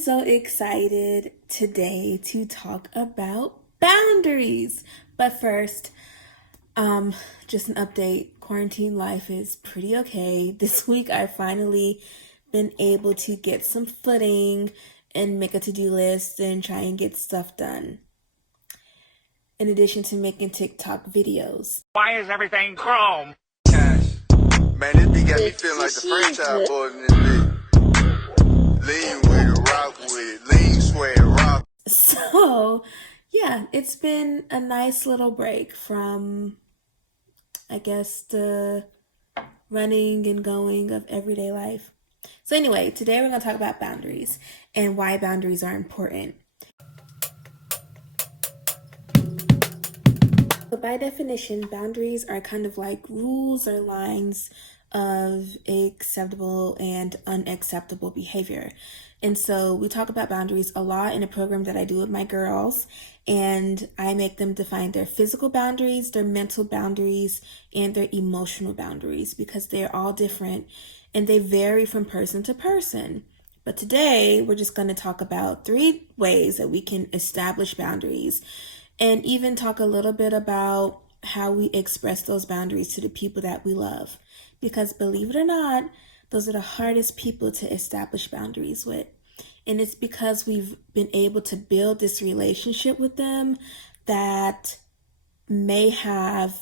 so excited today to talk about boundaries. But first, just an update. Quarantine life is pretty okay. This week I finally been able to get some footing and make a to-do list and try and get stuff done. In addition to making TikTok videos. Why is everything chrome? Cash. Man, this beat got me feeling like the franchise boys in this bitch. Lean with it, rock with it, lean, sweat, rock. So, yeah, it's been a nice little break from, I guess, the running and going of everyday life. So anyway, today we're going to talk about boundaries and why boundaries are important. So by definition, boundaries are kind of like rules or lines of acceptable and unacceptable behavior. And so we talk about boundaries a lot in a program that I do with my girls, and I make them define their physical boundaries, their mental boundaries, and their emotional boundaries because they're all different and they vary from person to person. But today we're just going to talk about 3 ways that we can establish boundaries and even talk a little bit about how we express those boundaries to the people that we love. Because believe it or not, those are the hardest people to establish boundaries with. And it's because we've been able to build this relationship with them that may have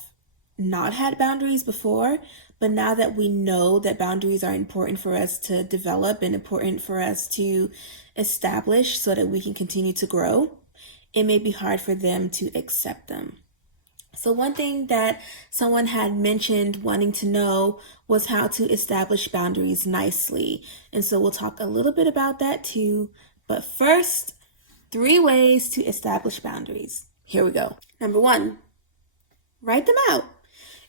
not had boundaries before, but now that we know that boundaries are important for us to develop and important for us to establish so that we can continue to grow, it may be hard for them to accept them. So one thing that someone had mentioned wanting to know was how to establish boundaries nicely. And so we'll talk a little bit about that too. But first, 3 ways to establish boundaries. Here we go. Number 1, write them out.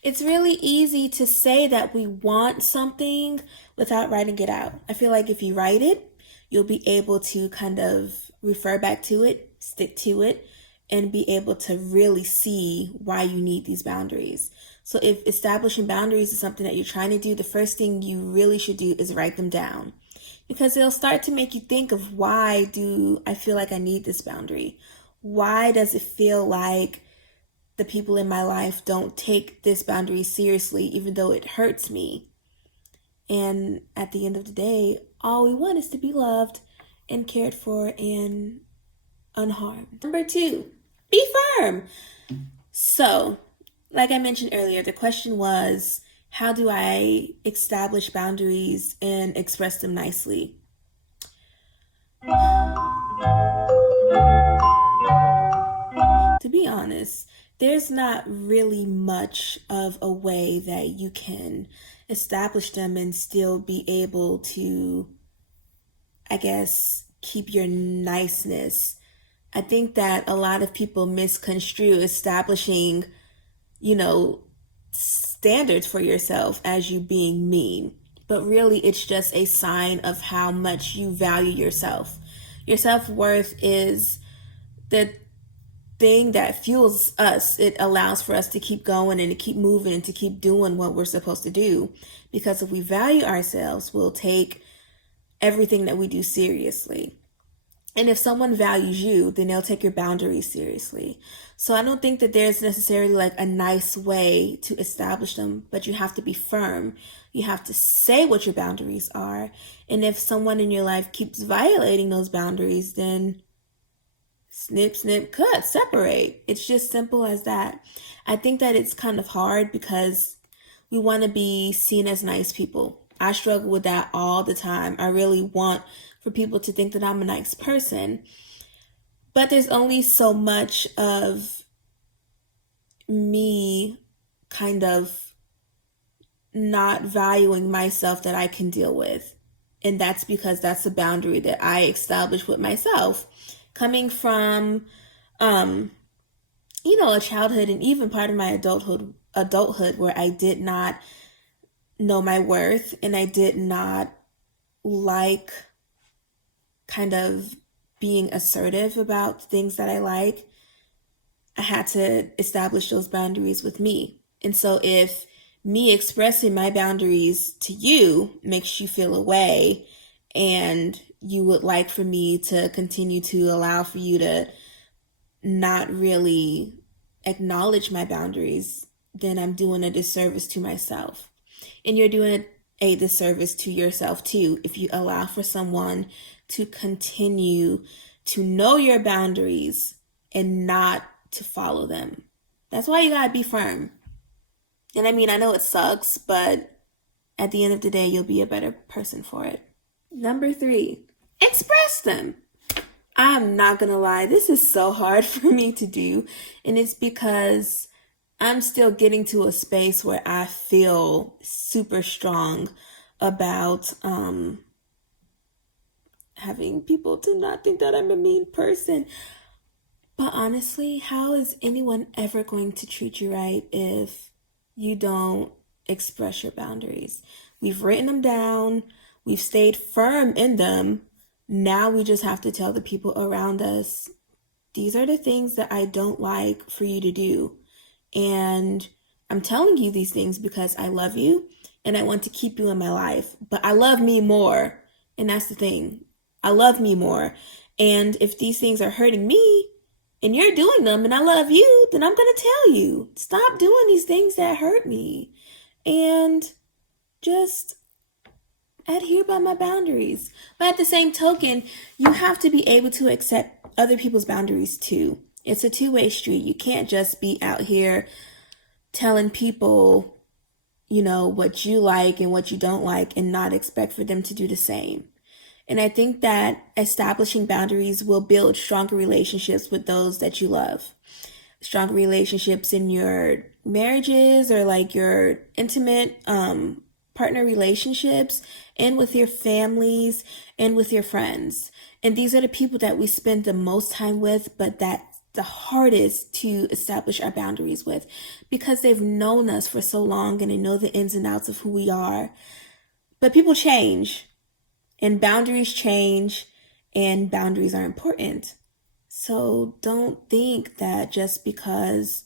It's really easy to say that we want something without writing it out. I feel like if you write it, you'll be able to kind of refer back to it, stick to it, and be able to really see why you need these boundaries. So if establishing boundaries is something that you're trying to do, the first thing you really should do is write them down. Because it'll start to make you think of, why do I feel like I need this boundary? Why does it feel like the people in my life don't take this boundary seriously, even though it hurts me? And at the end of the day, all we want is to be loved and cared for and unharmed. Number 2, be firm. So, like I mentioned earlier, the question was, how do I establish boundaries and express them nicely? To be honest, there's not really much of a way that you can establish them and still be able to, I guess, keep your niceness. I think that a lot of people misconstrue establishing, standards for yourself as you being mean. But really, it's just a sign of how much you value yourself. Your self-worth is the thing that fuels us. It allows for us to keep going and to keep moving and to keep doing what we're supposed to do. Because if we value ourselves, we'll take everything that we do seriously. And if someone values you, then they'll take your boundaries seriously. So I don't think that there's necessarily like a nice way to establish them, but you have to be firm. You have to say what your boundaries are. And if someone in your life keeps violating those boundaries, then snip, snip, cut, separate. It's just simple as that. I think that it's kind of hard because we want to be seen as nice people. I struggle with that all the time. I really want for people to think that I'm a nice person. But there's only so much of me kind of not valuing myself that I can deal with. And that's because that's a boundary that I established with myself. Coming from, a childhood and even part of my adulthood where I did not know my worth and I did not like kind of being assertive about things that I like, I had to establish those boundaries with me. And so if me expressing my boundaries to you makes you feel away and you would like for me to continue to allow for you to not really acknowledge my boundaries, then I'm doing a disservice to myself. And you're doing a disservice to yourself too if you allow for someone to continue to know your boundaries and not to follow them. That's why you gotta be firm. And I mean, I know it sucks, but at the end of the day, you'll be a better person for it. Number 3, express them. I'm not gonna lie, this is so hard for me to do, and it's because I'm still getting to a space where I feel super strong about having people to not think that I'm a mean person. But honestly, how is anyone ever going to treat you right if you don't express your boundaries? We've written them down, we've stayed firm in them. Now we just have to tell the people around us, these are the things that I don't like for you to do. And I'm telling you these things because I love you and I want to keep you in my life. But I love me more. And that's the thing. I love me more. And if these things are hurting me and you're doing them and I love you, then I'm going to tell you, stop doing these things that hurt me. And just adhere by my boundaries. But at the same token, you have to be able to accept other people's boundaries too. It's a two-way street. You can't just be out here telling people, what you like and what you don't like and not expect for them to do the same. And I think that establishing boundaries will build stronger relationships with those that you love. Stronger relationships in your marriages or like your intimate partner relationships, and with your families and with your friends. And these are the people that we spend the most time with, but that's the hardest to establish our boundaries with because they've known us for so long and they know the ins and outs of who we are. But people change and boundaries change and boundaries are important. So don't think that just because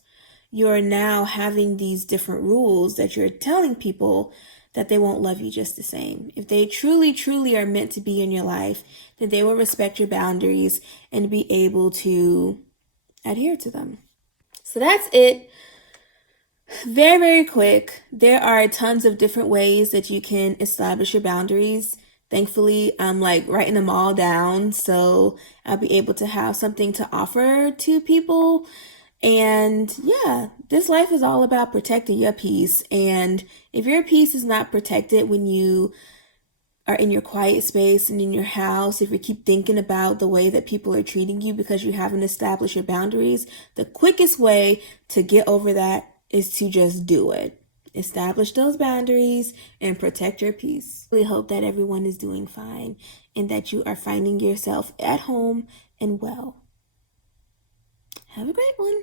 you're now having these different rules that you're telling people that they won't love you just the same. If they truly, truly are meant to be in your life, then they will respect your boundaries and be able to adhere to them. So that's it. Very, very quick. There are tons of different ways that you can establish your boundaries. Thankfully, I'm writing them all down, so I'll be able to have something to offer to people. And yeah, this life is all about protecting your peace. And if your peace is not protected when you are in your quiet space and in your house, if you keep thinking about the way that people are treating you because you haven't established your boundaries, the quickest way to get over that is to just do it. Establish those boundaries and protect your peace. We hope that everyone is doing fine and that you are finding yourself at home and well. Have a great one.